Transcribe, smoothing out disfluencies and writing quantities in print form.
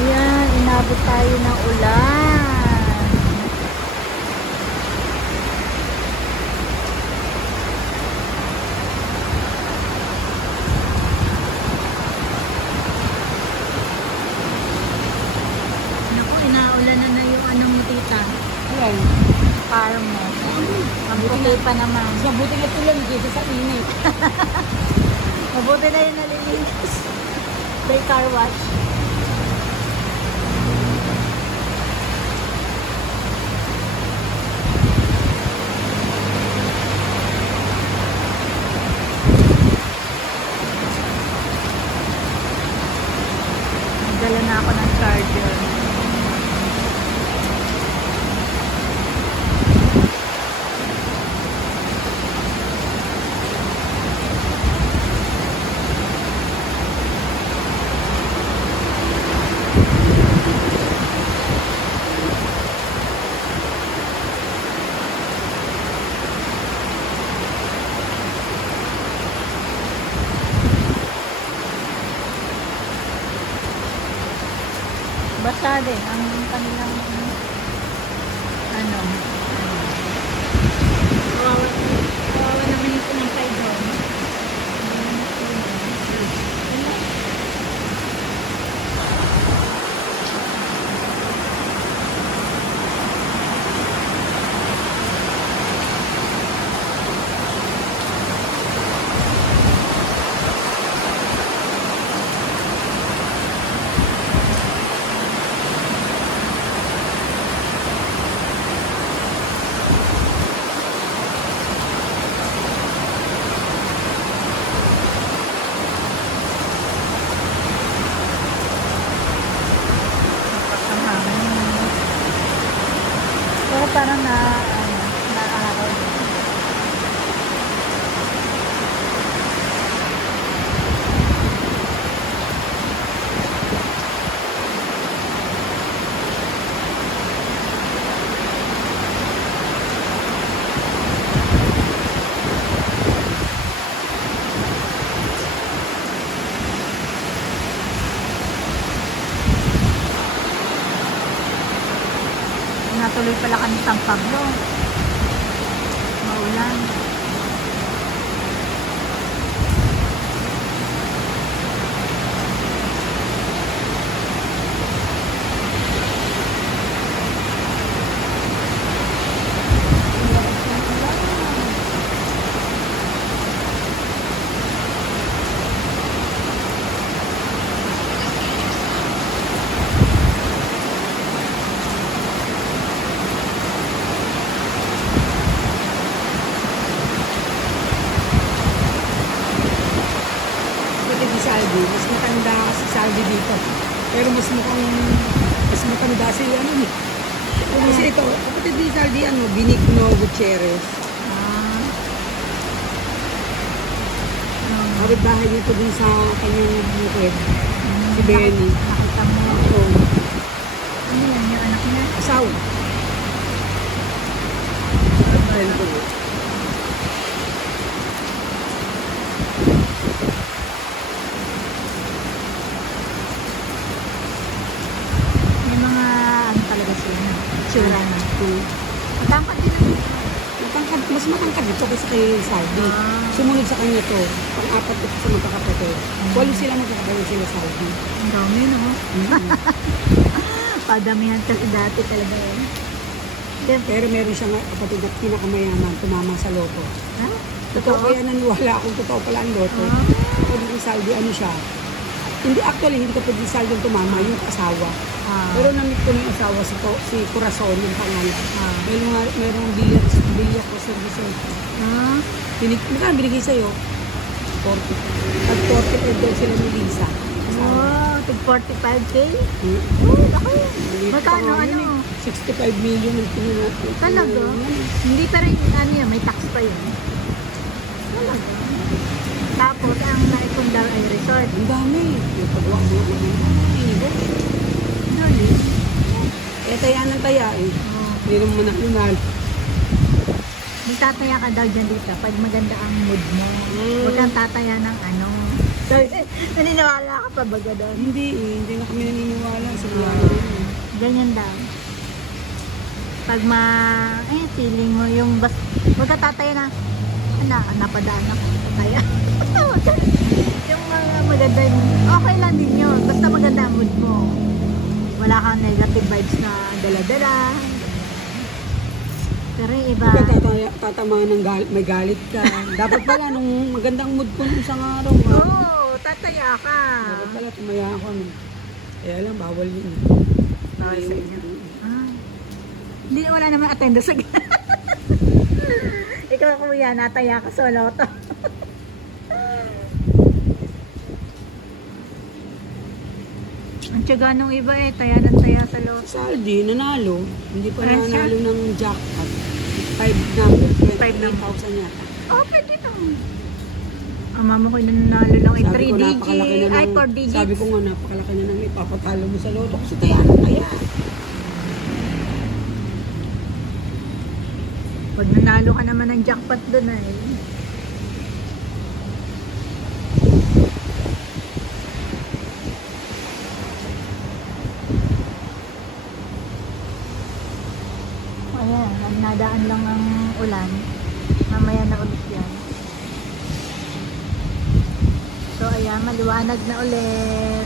Ayan, inabot tayo ng ulan. Naku, inaulan na yung ano mo, tita. Ayan. Car mo. Mabuti pa naman. Mabuti na tulan dito sa init. Mabuti na yung nalilinis. May car wash. Nagdala na ako ng charger. Basta din ang kanilang ano. Kawawa naman yung pinangkay doon. Pero parang naaraw din. Natuloy pala kami San Pablo. Maulan. Saldi. Mas matanda si Saldi dito. Pero mas matanda si ano ni. Kasi ito, kapatid ni Saldi, Benigno Gutierrez. Kapit bahay nito dun sa kanyang bukid. Si Benny. Nakita mo. Oo. Ano yan yung anak niya? Asawa. Friend ko. Tsura na. Matangkad din naman. Mas matangkad ito kasi kay Saldi. Sumunod sa kanya to. Pang-apat ito sa magkakapatid. Walo sila magkakapatid sila Saldi. Ang dami, no? Padamihan kasi dati talaga yun. Pero meron siyang kapatid na pinakamayaman, tumama sa loto. Ha? Totoo kaya naniwala akong totoo pala ang loto. Kapatid ni Saldi, ano siya? Hindi, actually, hindi kapatid ni Saldi ang tumama, yung asawa. Pero namit ko na yung asawa, si Corazon, yung pangalan. Merong bilyak ko sa Rizal. Magkano binigay sa'yo? 40. At 45 daw sila ni Lisa. Wow, tig 45K? Ako. Magkano, ano? 65 million ang pinunod. Talaga? Hindi pa rin, ano yan, may tax pa yun. Talaga? Tapos, ang naikundar ay resort. Ang dami. Yung pagwa mo naman. Eh, taya ng taya eh. Hindi naman nakunal. May tataya ka daw dyan dito pag maganda ang mood mo. Huwag kang tataya ng ano. Naniniwala ka pa ba doon? Hindi eh. Hindi na kami naniniwala sa mga nangyayari rin yun. Ganyan daw. Pag feeling mo yung magkatataya na, napadaan ako, tataya. Yung mga maganda, okay lang din yun. Basta maganda ang mood mo. Wala kang negative vibes na dala-dala. Pero yung iba, Tatamaan ng may galit ka. Dapat pala, nung magandang mood ko nung isang araw. tataya ka. Dapat pala, tumaya ako. Kaya lang, bawal yun. Bawal sa inyo. Hindi, wala naman attendance sa Ikaw kuya, nataya ka sa loto. Ang tiyaga nung iba taya ng taya sa loto. Saldi, nanalo. Hindi pa Ano siya? nanalo ng jackpot. 5 na, 28,000 yata. Pwede na. Ang mama ko nanalo lang Sabi 3 ko, digits. napakalaki na Ay, ng, 4 digits. sabi ko nga, napakalaki na ng ipapatalo mo sa loto. Kasi taya na taya. Pag nanalo ka naman ng jackpot doon Ayan, nadaan lang ang ulan. Mamaya na ulit yan. So ayan, maliwanag na ulit.